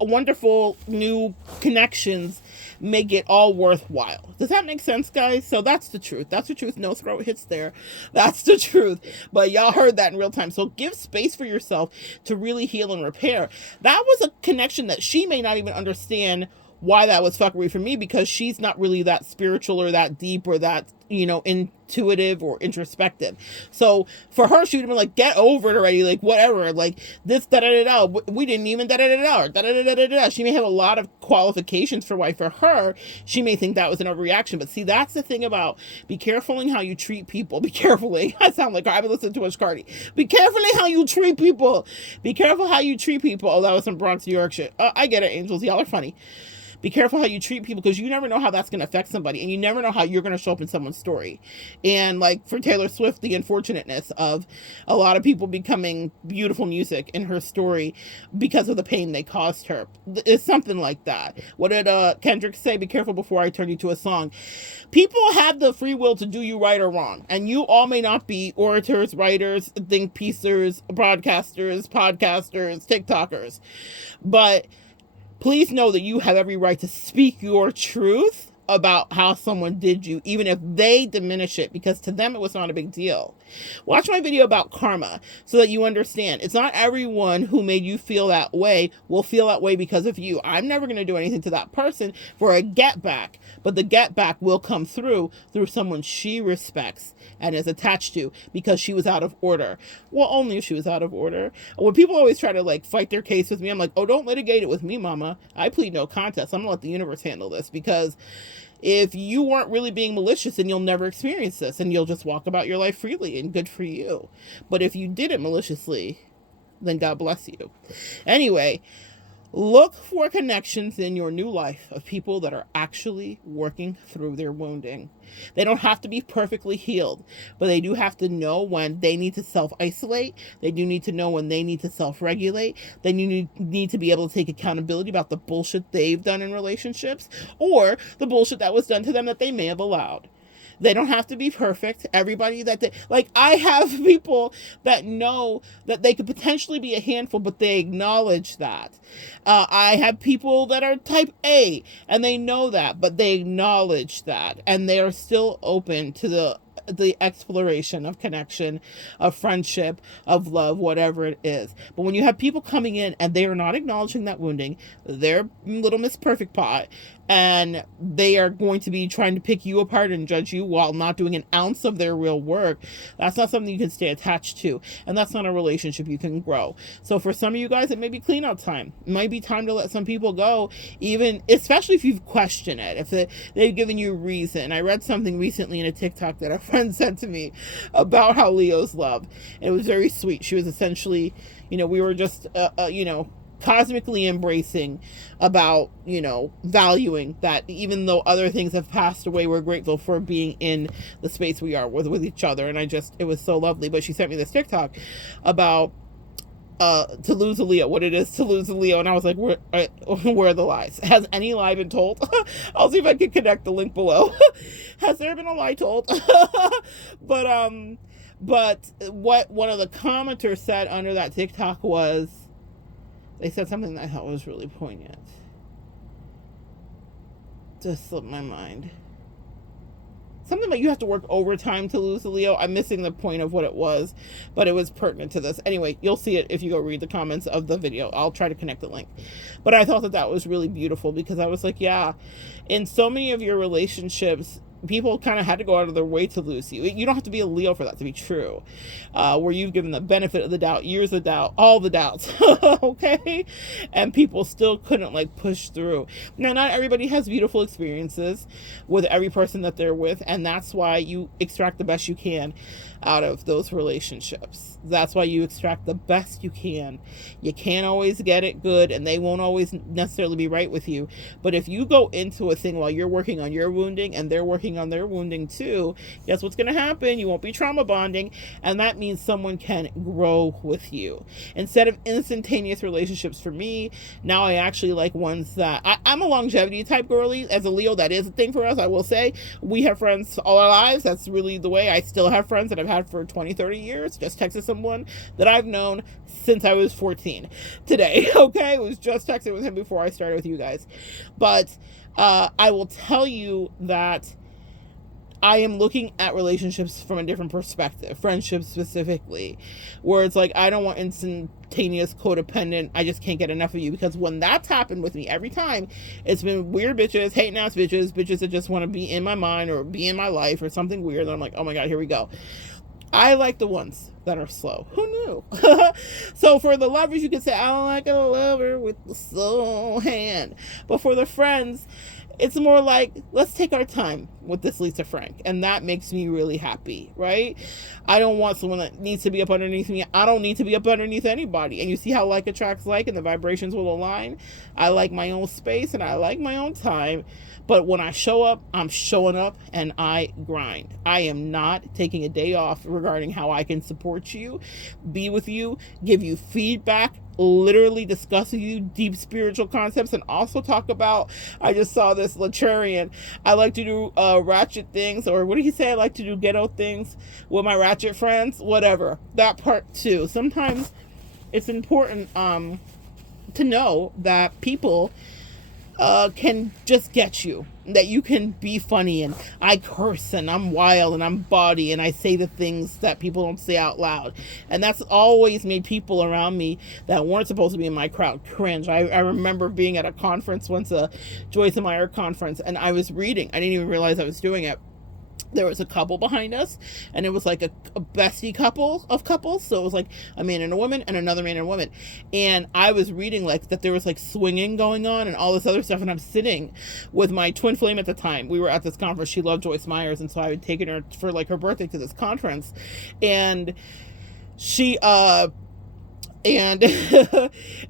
wonderful new connections make it all worthwhile. Does that make sense, guys? So that's the truth. That's the truth. No throat hits there. That's the truth. But y'all heard that in real time. So give space for yourself to really heal and repair. That was a connection that she may not even understand why that was fuckery for me, because she's not really that spiritual or that deep or that, you know, intuitive or introspective. So for her, she would have been like, get over it already, like whatever, like this da-da-da-da, we didn't even da-da-da-da, da-da-da-da-da. She may have a lot of qualifications for why for her, she may think that was an overreaction. But see, that's the thing about be careful in how you treat people. Be carefully. I sound like I've been listening to much Cardi. Be careful in how you treat people. Be careful how you treat people. Oh, that was some Bronx, New York shit. I get it, angels. Y'all are funny. Be careful how you treat people, because you never know how that's going to affect somebody, and you never know how you're going to show up in someone's story. And like for Taylor Swift, the unfortunateness of a lot of people becoming beautiful music in her story because of the pain they caused her. It's something like that. What did Kendrick say? Be careful before I turn you to a song. People have the free will to do you right or wrong, and you all may not be orators, writers, think piecers, broadcasters, podcasters, TikTokers, but please know that you have every right to speak your truth about how someone did you, even if they diminish it, because to them it was not a big deal. Watch my video about karma so that you understand. It's not everyone who made you feel that way will feel that way because of you. I'm never going to do anything to that person for a get back, but the get back will come through someone she respects and is attached to because she was out of order. Well, only if she was out of order. When people always try to like fight their case with me, I'm like, oh, don't litigate it with me, mama. I plead no contest. I'm gonna let the universe handle this, because if you weren't really being malicious, then you'll never experience this and you'll just walk about your life freely, and good for you. But if you did it maliciously, then God bless you. Anyway, look for connections in your new life of people that are actually working through their wounding. They don't have to be perfectly healed, but they do have to know when they need to self-isolate. They do need to know when they need to self-regulate. They need to be able to take accountability about the bullshit they've done in relationships, or the bullshit that was done to them that they may have allowed. They don't have to be perfect. Everybody that they, like, I have people that know that they could potentially be a handful, but they acknowledge that. I have people that are type A and they know that, but they acknowledge that, and they are still open to the exploration of connection, of friendship, of love, whatever it is. But when you have people coming in and they are not acknowledging that wounding, they're Little Miss Perfect Pot, and they are going to be trying to pick you apart and judge you while not doing an ounce of their real work, that's not something you can stay attached to, and that's not a relationship you can grow. So for some of you guys, it may be clean out time. It might be time to let some people go, even especially if you've questioned it, if they've given you reason. I read something recently in a TikTok that a friend sent to me about how Leos love, and it was very sweet. She was essentially, we were just cosmically embracing about, valuing that even though other things have passed away, we're grateful for being in the space we are with each other. And it was so lovely. But she sent me this TikTok about to lose a Leo, what it is to lose a Leo, and I was like, where are the lies? Has any lie been told? I'll see if I can connect the link below. Has there been a lie told? But what one of the commenters said under that TikTok was, they said something that I thought was really poignant. Just slipped my mind. Something about you have to work overtime to lose a Leo. I'm missing the point of what it was, but it was pertinent to this. Anyway, you'll see it if you go read the comments of the video. I'll try to connect the link. But I thought that was really beautiful, because I was like, yeah, in so many of your relationships, people kind of had to go out of their way to lose you. You don't have to be a Leo for that to be true. Where you've given the benefit of the doubt, years of doubt, all the doubts, okay? And people still couldn't push through. Now, not everybody has beautiful experiences with every person that they're with, and that's why you extract the best you can out of those relationships. That's why you extract the best you can. You can't always get it good, and they won't always necessarily be right with you. But if you go into a thing while you're working on your wounding and they're working working on their wounding too, guess what's going to happen? You won't be trauma bonding, and that means someone can grow with you. Instead of instantaneous relationships for me, now I actually like ones that I'm a longevity type girly. As a Leo, that is a thing for us. I will say we have friends all our lives. That's really the way. I still have friends that I've had for 20, 30 years. Just texted someone that I've known since I was 14 today. Okay, it was just texting with him before I started with you guys. But I will tell you that I am looking at relationships from a different perspective, friendships specifically, where it's like, I don't want instantaneous codependent, I just can't get enough of you. Because when that's happened with me every time, it's been weird bitches, hating ass bitches that just want to be in my mind or be in my life or something weird. And I'm like, oh my God, here we go. I like the ones that are slow. Who knew? So for the lovers, you can say, I don't like a lover with the slow hand. But for the friends, it's more like, let's take our time with this Lisa Frank. And that makes me really happy, right? I don't want someone that needs to be up underneath me. I don't need to be up underneath anybody. And you see how like attracts like and the vibrations will align? I like my own space and I like my own time. But when I show up, I'm showing up and I grind. I am not taking a day off regarding how I can support you, be with you, give you feedback, literally discuss with you deep spiritual concepts, and also talk about, I just saw this Latrarian, I like to do ratchet things, or what did he say? I like to do ghetto things with my ratchet friends, whatever. That part too. Sometimes it's important to know that people can just get you, that you can be funny, and I curse and I'm wild and I'm bawdy and I say the things that people don't say out loud, and that's always made people around me that weren't supposed to be in my crowd cringe. I remember being at a conference once, a Joyce Meyer conference, and I was reading. I didn't even realize I was doing it. There was a couple behind us, and it was like a bestie couple of couples. So it was like a man and a woman and another man and a woman. And I was reading like that there was like swinging going on and all this other stuff. And I'm sitting with my twin flame at the time. We were at this conference. She loved Joyce Myers. And so I had taken her for like her birthday to this conference. And she, and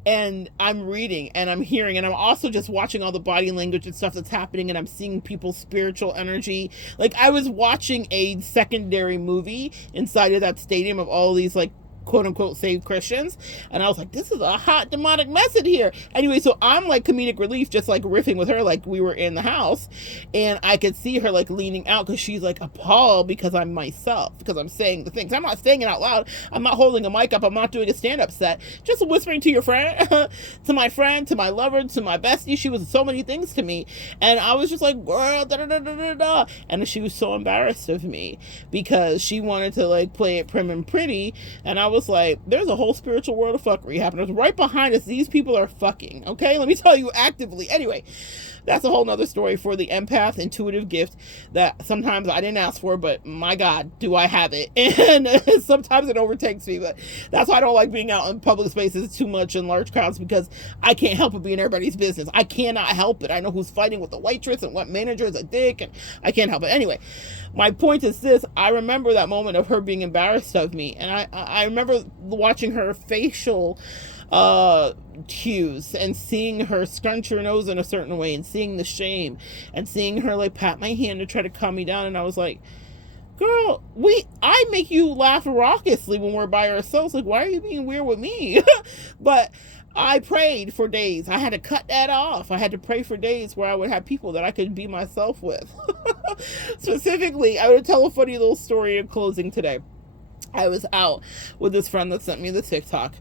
and I'm reading and I'm hearing, and I'm also just watching all the body language and stuff that's happening, and I'm seeing people's spiritual energy. Like I was watching a secondary movie inside of that stadium of all these like quote unquote saved Christians, and I was like, this is a hot demonic mess in here. Anyway, so I'm like comedic relief, just like riffing with her like we were in the house, and I could see her like leaning out because she's like appalled because I'm myself, because I'm saying the things. I'm not saying it out loud. I'm not holding a mic up. I'm not doing a stand-up set. Just whispering to your friend, to my friend, to my lover, to my bestie. She was so many things to me, and I was just like, girl, da da da da da da. And she was so embarrassed of me because she wanted to like play it prim and pretty, and I was like, there's a whole spiritual world of fuckery happening right behind us. These people are fucking, okay? Let me tell you, actively. Anyway, that's a whole nother story for the empath intuitive gift that sometimes I didn't ask for, but my God, do I have it. And sometimes it overtakes me, but that's why I don't like being out in public spaces too much in large crowds, because I can't help but be in everybody's business. I cannot help it. I know who's fighting with the waitress and what manager is a dick, and I can't help it. Anyway, my point is this. I remember that moment of her being embarrassed of me, and I remember watching her facial cues and seeing her scrunch her nose in a certain way and seeing the shame and seeing her like pat my hand to try to calm me down. And I was like, girl, I make you laugh raucously when we're by ourselves. Like, why are you being weird with me? But I prayed for days. I had to cut that off. I had to pray for days where I would have people that I could be myself with. Specifically, I would tell a funny little story in closing today. I was out with this friend that sent me the TikTok,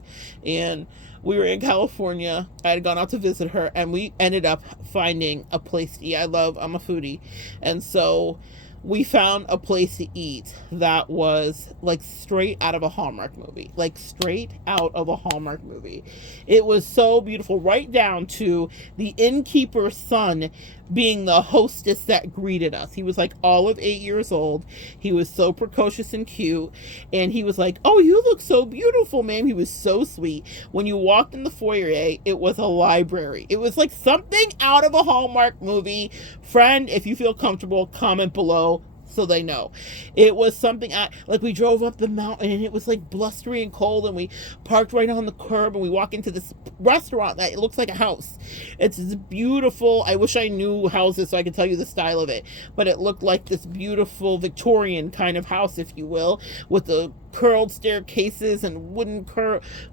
and we were in California. I had gone out to visit her, and we ended up finding a place to eat. I'm a foodie. And so we found a place to eat that was like straight out of a Hallmark movie, like straight out of a Hallmark movie. It was so beautiful, right down to the innkeeper's son being the hostess that greeted us. He was like all of 8 years old. He was so precocious and cute. And he was like, oh, you look so beautiful, ma'am. He was so sweet. When you walked in the foyer, it was a library. It was like something out of a Hallmark movie. Friend, if you feel comfortable, comment below. So they know. It was something like we drove up the mountain and it was like blustery and cold, and we parked right on the curb and we walk into this restaurant that it looks like a house. It's this beautiful, I wish I knew houses so I could tell you the style of it, but it looked like this beautiful Victorian kind of house, if you will, with the curled staircases and wooden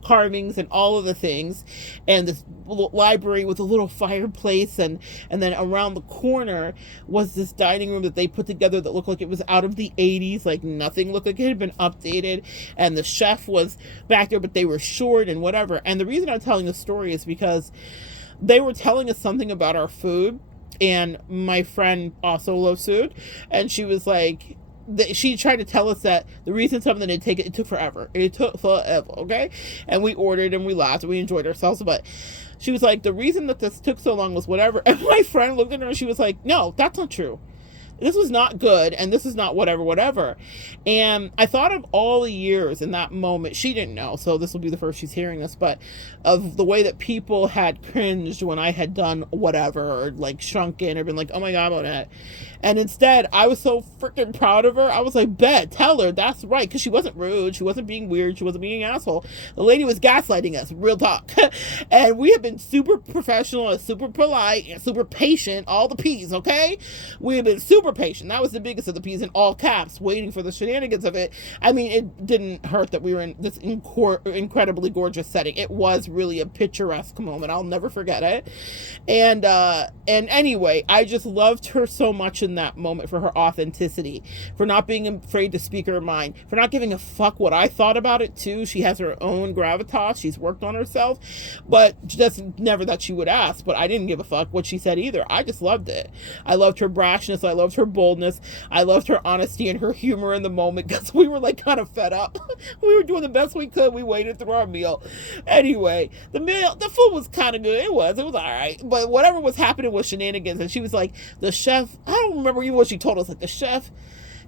carvings and all of the things, and this library with a little fireplace, and then around the corner was this dining room that they put together that looked like it was out of the 80s. Like nothing looked like it had been updated, and the chef was back there, but they were short and whatever. And the reason I'm telling the story is because they were telling us something about our food, and my friend also loves food, and she was like, she tried to tell us that the reason something didn't take it took forever. It took forever, okay? And we ordered and we laughed and we enjoyed ourselves, but she was like, the reason that this took so long was whatever. And my friend looked at her and she was like, no, that's not true. This was not good, and this is not whatever. And I thought of all the years in that moment. She didn't know, so this will be the first she's hearing this, but of the way that people had cringed when I had done whatever, or like shrunk in, or been like, oh my God, Monette. And instead, I was so freaking proud of her. I was like, bet, tell her that's right. Because she wasn't rude. She wasn't being weird. She wasn't being an asshole. The lady was gaslighting us, real talk. And we have been super professional and super polite and super patient, all the P's, okay? We have been super patient. That was the biggest of the P's in all caps, waiting for the shenanigans of it. I mean, it didn't hurt that we were in this incredibly gorgeous setting. It was really a picturesque moment. I'll never forget it. And anyway, I just loved her so much in that moment for her authenticity, for not being afraid to speak her mind, for not giving a fuck what I thought about it too. She has her own gravitas. She's worked on herself, but just never that she would ask. But I didn't give a fuck what she said either. I just loved it. I loved her brashness. I loved her boldness. I loved her honesty and her humor in the moment, because we were like kind of fed up. We were doing the best we could. We waited through our meal. Anyway, the food was kind of good. It was all right. But whatever was happening was shenanigans. And she was like, the chef, I don't remember even what she told us, like the chef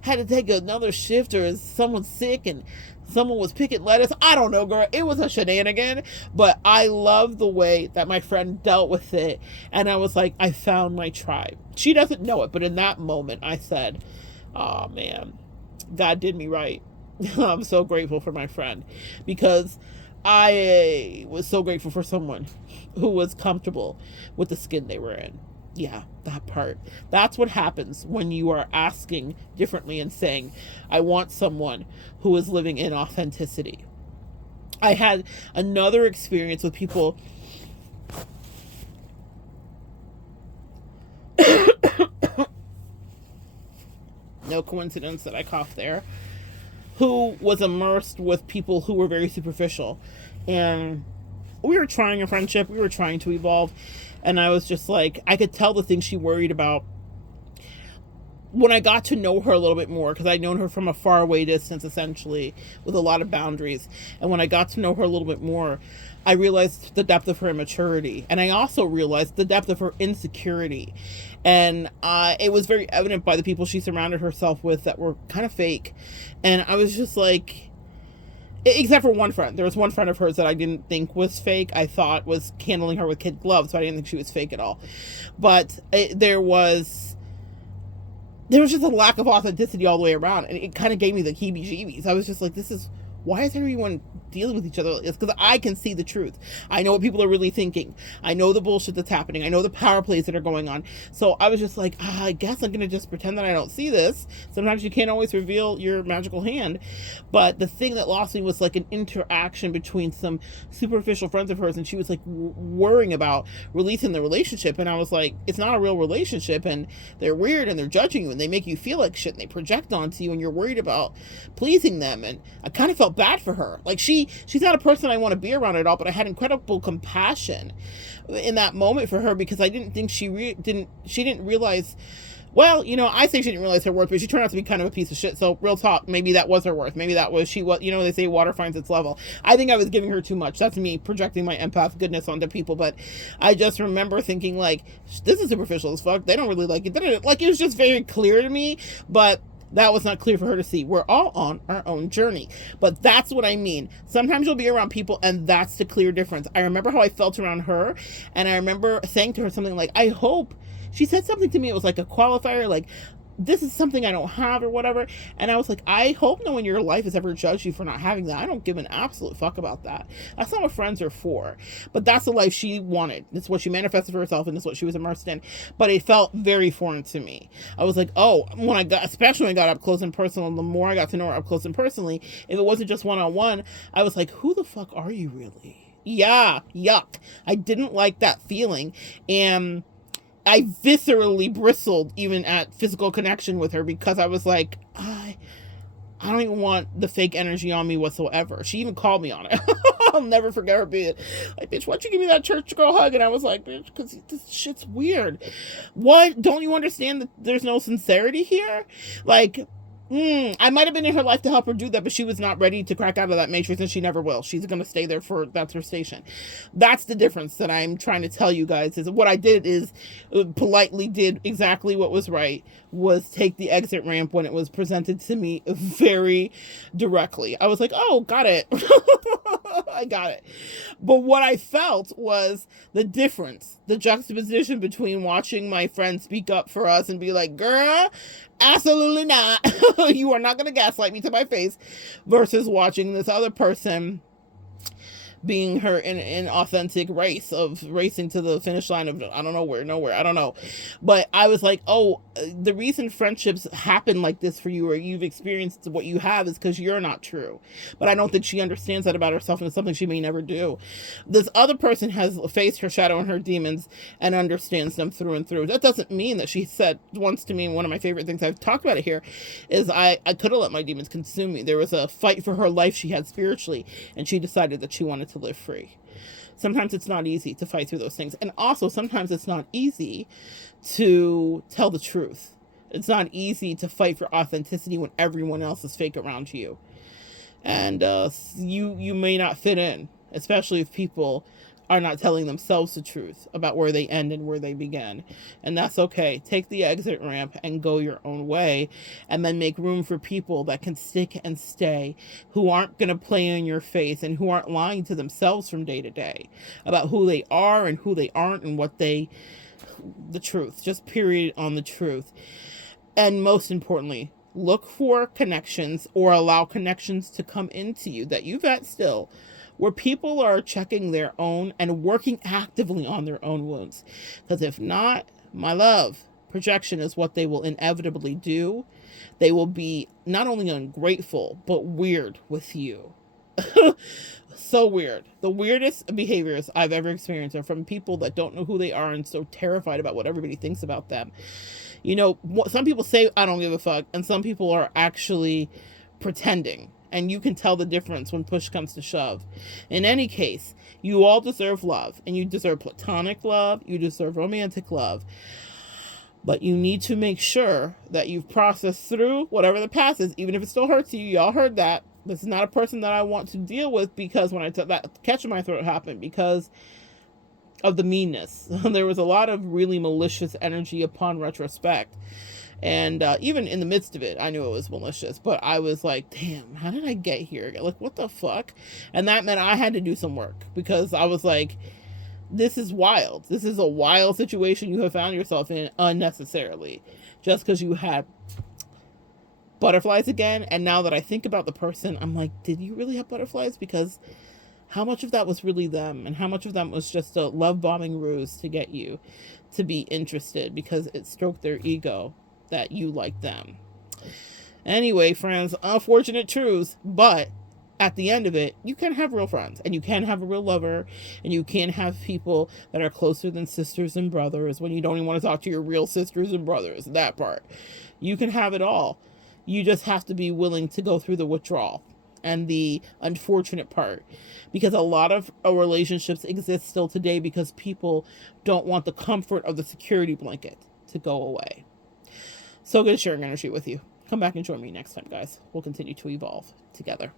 had to take another shift, or is someone sick and someone was picking lettuce. I don't know, girl. It was a shenanigan, but I love the way that my friend dealt with it. And I was like, I found my tribe. She doesn't know it, but in that moment I said, oh man, God did me right. I'm so grateful for my friend, because I was so grateful for someone who was comfortable with the skin they were in. Yeah, that part. That's what happens when you are asking differently and saying, I want someone who is living in authenticity. I had another experience with people no coincidence that I coughed there, who was immersed with people who were very superficial. And we were trying a friendship. We were trying to evolve. And I was just like, I could tell the things she worried about. When I got to know her a little bit more, because I'd known her from a far away distance, essentially, with a lot of boundaries. And when I got to know her a little bit more, I realized the depth of her immaturity. And I also realized the depth of her insecurity. And it was very evident by the people she surrounded herself with that were kind of fake. And I was just like, except for one friend. There was one friend of hers that I didn't think was fake. I thought was handling her with kid gloves, so I didn't think she was fake at all. But there was just a lack of authenticity all the way around, and it kind of gave me the heebie-jeebies. I was just like, why is everyone dealing with each other? It's because I can see the truth. I know what people are really thinking. I know the bullshit that's happening. I know the power plays that are going on. So I was just like, I guess I'm going to just pretend that I don't see this. Sometimes you can't always reveal your magical hand. But the thing that lost me was like an interaction between some superficial friends of hers, and she was like worrying about releasing the relationship. And I was like, it's not a real relationship, and they're weird, and they're judging you, and they make you feel like shit, and they project onto you, and you're worried about pleasing them. And I kind of felt bad for her. Like she's not a person I want to be around at all, but I had incredible compassion in that moment for her, because I didn't think she didn't realize, well, I say she didn't realize her worth, but she turned out to be kind of a piece of shit. So real talk, maybe that was her worth. Maybe that was, they say water finds its level. I think I was giving her too much. That's me projecting my empath goodness onto people. But I just remember thinking like, this is superficial as fuck. They don't really like it. Like, it was just very clear to me, but that was not clear for her to see. We're all on our own journey. But that's what I mean. Sometimes you'll be around people, and that's the clear difference. I remember how I felt around her, and I remember saying to her something like, I hope, she said something to me, it was like a qualifier, like, this is something I don't have or whatever. And I was like, I hope no one in your life has ever judged you for not having that. I don't give an absolute fuck about that. That's not what friends are for. But that's the life she wanted. It's what she manifested for herself, and it's what she was immersed in. But it felt very foreign to me. I was like, oh, especially when I got up close and personal, and the more I got to know her up close and personally, if it wasn't just one-on-one, I was like, who the fuck are you really? Yeah, yuck. I didn't like that feeling. And I viscerally bristled even at physical connection with her, because I was like, I don't even want the fake energy on me whatsoever. She even called me on it. I'll never forget her being like, bitch, why don't you give me that church girl hug? And I was like, bitch, because this shit's weird. What? Don't you understand that there's no sincerity here? Like, I might have been in her life to help her do that, but she was not ready to crack out of that matrix, and she never will. She's going to stay there that's her station. That's the difference that I'm trying to tell you guys. Is what I did is politely did exactly what was right, was take the exit ramp when it was presented to me very directly. I was like, oh, got it. I got it. But what I felt was the difference, the juxtaposition between watching my friend speak up for us and be like, girl, absolutely not. You are not going to gaslight me to my face, versus watching this other person being her in an authentic race of racing to the finish line of I don't know where, nowhere, I don't know. But I was like, oh, the reason friendships happen like this for you, or you've experienced what you have, is because you're not true. But I don't think she understands that about herself, and it's something she may never do. This other person has faced her shadow and her demons and understands them through and through. That doesn't mean that she said once to me, one of my favorite things, I've talked about it here, is I could have let my demons consume me. There was a fight for her life she had spiritually, and she decided that she wanted to live free. Sometimes it's not easy to fight through those things. And also sometimes it's not easy to tell the truth. It's not easy to fight for authenticity when everyone else is fake around you. And you may not fit in, especially if people are not telling themselves the truth about where they end and where they begin. And that's okay. Take the exit ramp and go your own way, and then make room for people that can stick and stay, who aren't going to play in your face, and who aren't lying to themselves from day to day about who they are and who they aren't, and the truth, just period on the truth. And most importantly, look for connections, or allow connections to come into you that you vet still, where people are checking their own and working actively on their own wounds. Because if not, my love, projection is what they will inevitably do. They will be not only ungrateful, but weird with you. So weird. The weirdest behaviors I've ever experienced are from people that don't know who they are and so terrified about what everybody thinks about them. You know, some people say, I don't give a fuck, and some people are actually pretending. And you can tell the difference when push comes to shove. In any case, you all deserve love. And you deserve platonic love. You deserve romantic love. But you need to make sure that you've processed through whatever the past is. Even if it still hurts you. Y'all heard that. This is not a person that I want to deal with, because when I took that catch in my throat happened because of the meanness. There was a lot of really malicious energy upon retrospect. And even in the midst of it, I knew it was malicious, but I was like, damn, how did I get here? Like, what the fuck? And that meant I had to do some work, because I was like, this is wild. This is a wild situation you have found yourself in unnecessarily, just because you had butterflies again. And now that I think about the person, I'm like, did you really have butterflies? Because how much of that was really them, and how much of them was just a love bombing ruse to get you to be interested, because it stroked their ego that you like them. Anyway, friends, unfortunate truths, but at the end of it, you can have real friends, and you can have a real lover, and you can have people that are closer than sisters and brothers when you don't even want to talk to your real sisters and brothers. That part. You can have it all. You just have to be willing to go through the withdrawal and the unfortunate part, because a lot of relationships exist still today because people don't want the comfort of the security blanket to go away. So good sharing energy with you. Come back and join me next time, guys. We'll continue to evolve together.